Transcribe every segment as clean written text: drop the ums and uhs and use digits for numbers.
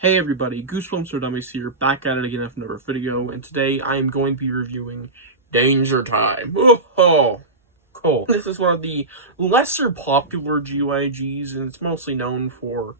Hey everybody, Goosebumps or Dummies here, back at it again with another video, and today I am going to be reviewing Danger Time. Oh, cool. This is one of the lesser popular GYGs, and it's mostly known for,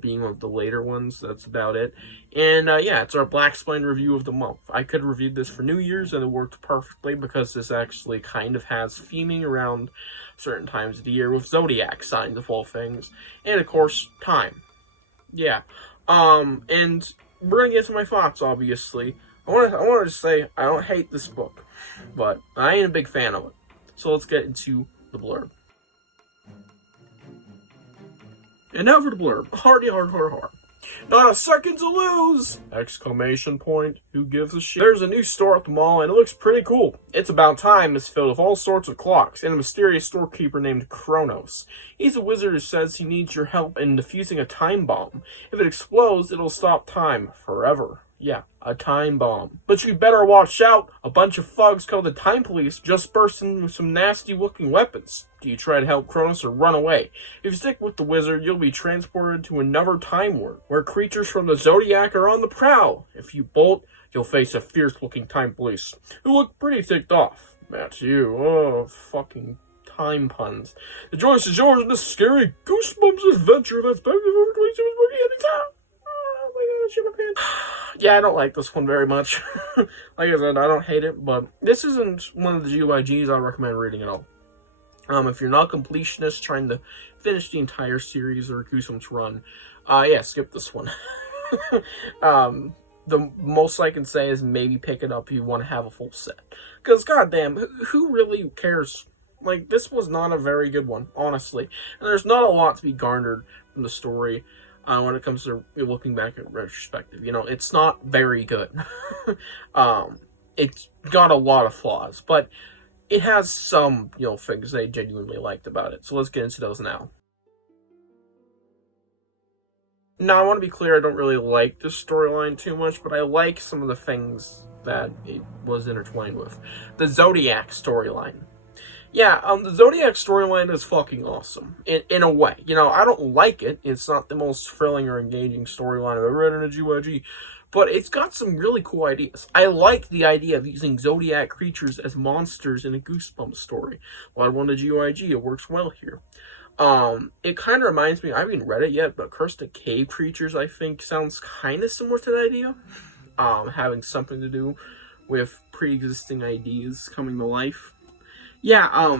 being one of the later ones. That's about it. And yeah, it's our Black Spine review of the month. I could have reviewed this for New Year's, and it worked perfectly because this actually kind of has theming around certain times of the year with zodiac signs of all things, and of course, time. Yeah. And we're gonna get to my thoughts, obviously. I wanted to say, I don't hate this book, but I ain't a big fan of it. So let's get into the blurb. And now for the blurb. Hardy, hard. Not a second to lose! Exclamation point. Who gives a shit? There's a new store at the mall, and it looks pretty cool. It's About Time is filled with all sorts of clocks, and a mysterious storekeeper named Kronos. He's a wizard who says he needs your help in defusing a time bomb. If it explodes, it'll stop time forever. Yeah, a time bomb. But you better watch out. A bunch of thugs called the Time Police just burst in with some nasty-looking weapons. Do you try to help Kronos or run away? If you stick with the wizard, you'll be transported to another time warp, where creatures from the Zodiac are on the prowl. If you bolt, you'll face a fierce-looking Time Police, who look pretty ticked off. That's you. Oh, fucking time puns. The choice is yours in this scary Goosebumps adventure that's back over 22 working anytime. Oh my god, shit, my pants. Yeah, I don't like this one very much. Like I said, I don't hate it, but this isn't one of the GYGs I recommend reading at all. If you're not a completionist trying to finish the entire series or Goosebumps run, yeah, skip this one. The most I can say is maybe pick it up if you want to have a full set. Because, goddamn, who really cares? Like, this was not a very good one, honestly. And there's not a lot to be garnered from the story when it comes to looking back at retrospective. It's not very good. It's got a lot of flaws, but it has some, things I genuinely liked about it. So let's get into those now. Now, I want to be clear, I don't really like this storyline too much, but I like some of the things that it was intertwined with. The Zodiac storyline. Yeah, the Zodiac storyline is fucking awesome, in a way. I don't like it. It's not the most thrilling or engaging storyline I've ever read in a GYG, but it's got some really cool ideas. I like the idea of using Zodiac creatures as monsters in a Goosebumps story. Well, I want a GYG, it works well here. It kind of reminds me, I haven't read it yet, but Cursed Cave Creatures, I think, sounds kind of similar to that idea. Having something to do with pre-existing ideas coming to life. Yeah,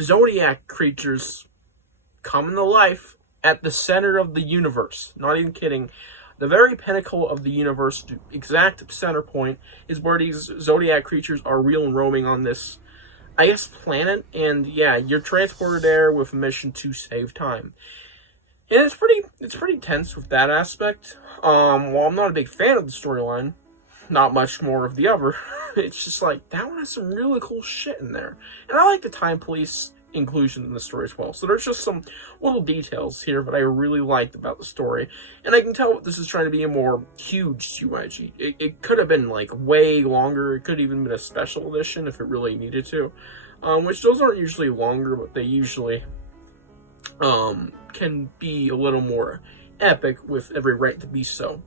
Zodiac creatures come to life at the center of the universe. Not even kidding. The very pinnacle of the universe, the exact center point, is where these Zodiac creatures are real and roaming on this, I guess, planet. And yeah, you're transported there with a mission to save time. And it's pretty tense with that aspect. While I'm not a big fan of the storyline, not much more of the other, it's just like, that one has some really cool shit in there. And I like the Time Police inclusion in the story as well. So there's just some little details here that I really liked about the story. And I can tell this is trying to be a more huge GYG. It could have been like way longer. It could have even been a special edition if it really needed to. Which those aren't usually longer, but they usually can be a little more epic with every right to be so.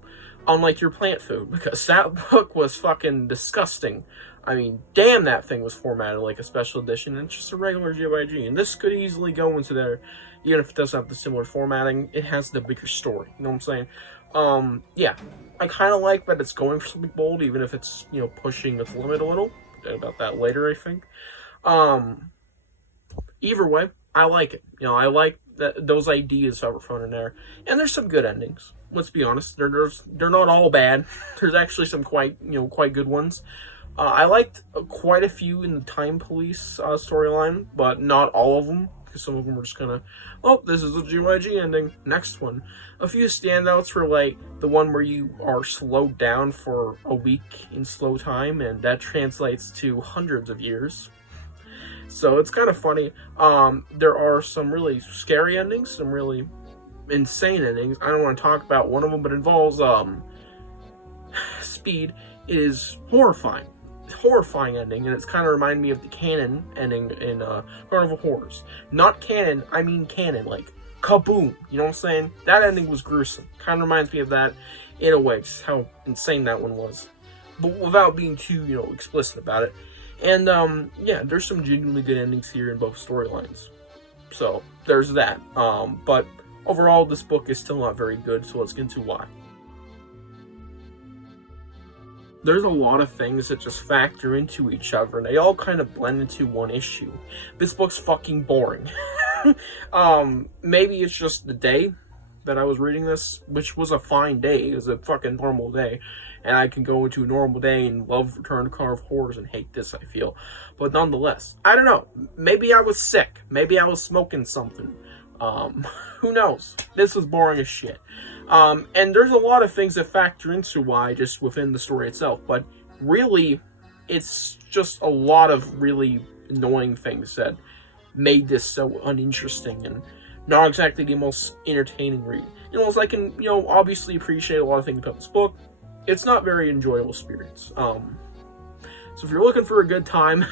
Unlike your plant food, because that book was fucking disgusting. I mean, damn, that thing was formatted like a special edition, and it's just a regular GYG. And this could easily go into there, even if it doesn't have the similar formatting. It has the bigger story, you know what I'm saying? Yeah, I kind of like that it's going for something bold, even if it's, pushing its limit a little. About that later, I think. Either way, I like it. I like those ideas that were thrown in there. And there's some good endings. Let's be honest. They're not all bad. There's actually some quite good ones. I liked quite a few in the Time Police storyline, but not all of them, because some of them were just kind of, oh, this is a GYG ending. Next one. A few standouts were like the one where you are slowed down for a week in slow time, and that translates to hundreds of years. So it's kind of funny. There are some really scary endings, some really insane endings. I don't want to talk about one of them, but it involves speed. It is horrifying. Horrifying ending, and it's kind of reminding me of the canon ending in Carnival Horrors. Not canon, I mean canon, like kaboom, you know what I'm saying? That ending was gruesome. Kind of reminds me of that in a way, just how insane that one was. But without being too, explicit about it. And, yeah, there's some genuinely good endings here in both storylines. So, there's that. But overall, this book is still not very good, so let's get into why. There's a lot of things that just factor into each other, and they all kind of blend into one issue. This book's fucking boring. Maybe it's just the day that I was reading this, which was a fine day. It was a fucking normal day, and I can go into a normal day and love Return to Carve Horrors and hate this, I feel. But nonetheless, I don't know. Maybe I was sick. Maybe I was smoking something. Who knows? This was boring as shit. And there's a lot of things that factor into why just within the story itself, but really, it's just a lot of really annoying things that made this so uninteresting and not exactly the most entertaining read. As I can, obviously appreciate a lot of things about this book, it's not very enjoyable experience. So if you're looking for a good time,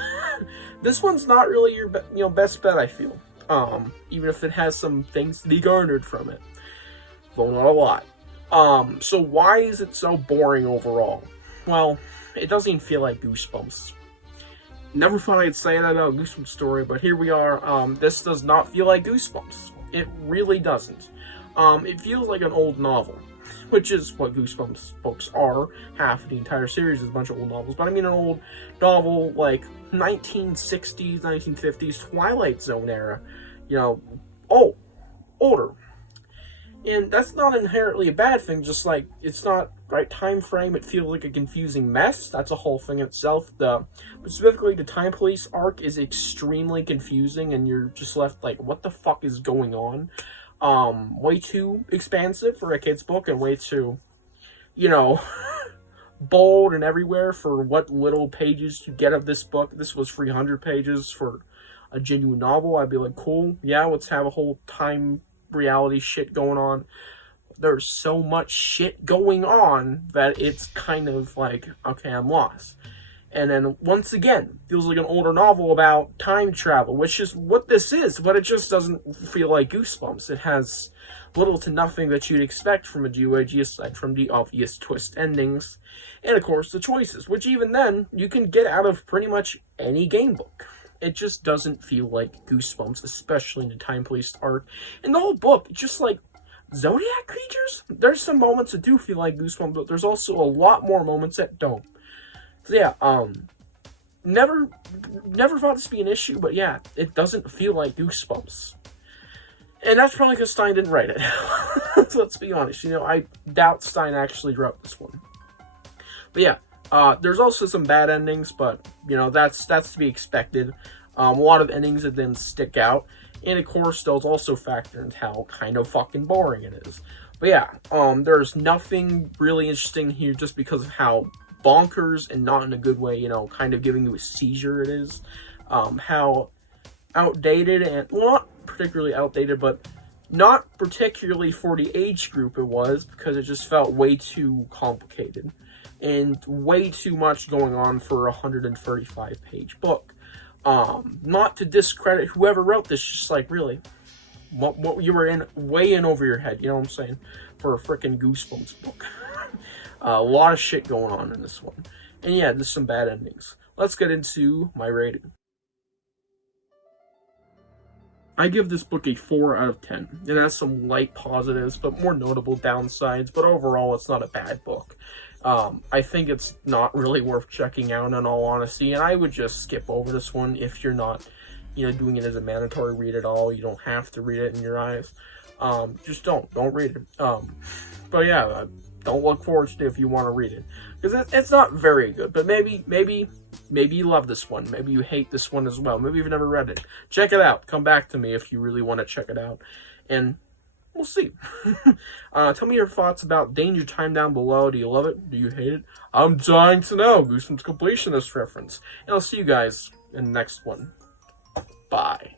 this one's not really your best bet, I feel. Even if it has some things to be garnered from it. Though not a lot. So why is it so boring overall? Well, it doesn't even feel like Goosebumps. Never thought I'd say that about a Goosebumps story, but here we are. This does not feel like Goosebumps. It really doesn't. It feels like an old novel, which is what Goosebumps books are. Half of the entire series is a bunch of old novels, but I mean an old novel like 1960s, 1950s, Twilight Zone era. Older. And that's not inherently a bad thing, just like, it's not right time frame, it feels like a confusing mess. That's a whole thing itself. Specifically, the Time Police arc is extremely confusing, and you're just left like, what the fuck is going on? Way too expansive for a kid's book, and way too, bold and everywhere for what little pages you get of this book. This was 300 pages for a genuine novel. I'd be like, cool, yeah, let's have a whole time reality shit going on. There's so much shit going on that it's kind of like, okay, I'm lost. And then once again, feels like an older novel about time travel, which is what this is, but it just doesn't feel like Goosebumps. It has little to nothing that you'd expect from a duology aside from the obvious twist endings, and of course the choices, which even then, you can get out of pretty much any game book. It just doesn't feel like Goosebumps, especially in the Time Police arc. And the whole book, just like Zodiac creatures? There's some moments that do feel like Goosebumps, but there's also a lot more moments that don't. So yeah, never thought this to be an issue, but yeah, it doesn't feel like Goosebumps. And that's probably because Stine didn't write it. So let's be honest, I doubt Stine actually wrote this one. But yeah, there's also some bad endings, but, that's to be expected. A lot of endings that didn't stick out. And, of course, those also factor into how kind of fucking boring it is. But, yeah, there's nothing really interesting here just because of how bonkers and not in a good way, kind of giving you a seizure it is. How outdated and, well, not particularly outdated, but not particularly for the age group it was, because it just felt way too complicated. And way too much going on for a 135-page book. Not to discredit whoever wrote this, just like, really, what you were way in over your head, you know what I'm saying, for a freaking Goosebumps book. A lot of shit going on in this one. And yeah, there's some bad endings. Let's get into my rating. I give this book a 4 out of 10. It has some light positives, but more notable downsides, but overall, it's not a bad book. I think it's not really worth checking out, in all honesty, and I would just skip over this one if you're not, doing it as a mandatory read at all. You don't have to read it in your eyes. Just don't read it. But yeah, don't look forward to it if you want to read it, because it's not very good, but maybe you love this one. Maybe you hate this one as well. Maybe you've never read it. Check it out. Come back to me if you really want to check it out, and we'll see. Tell me your thoughts about Danger Time down below. Do you love it? Do you hate it? I'm dying to know. Goosebumps completionist reference. And I'll see you guys in the next one. Bye.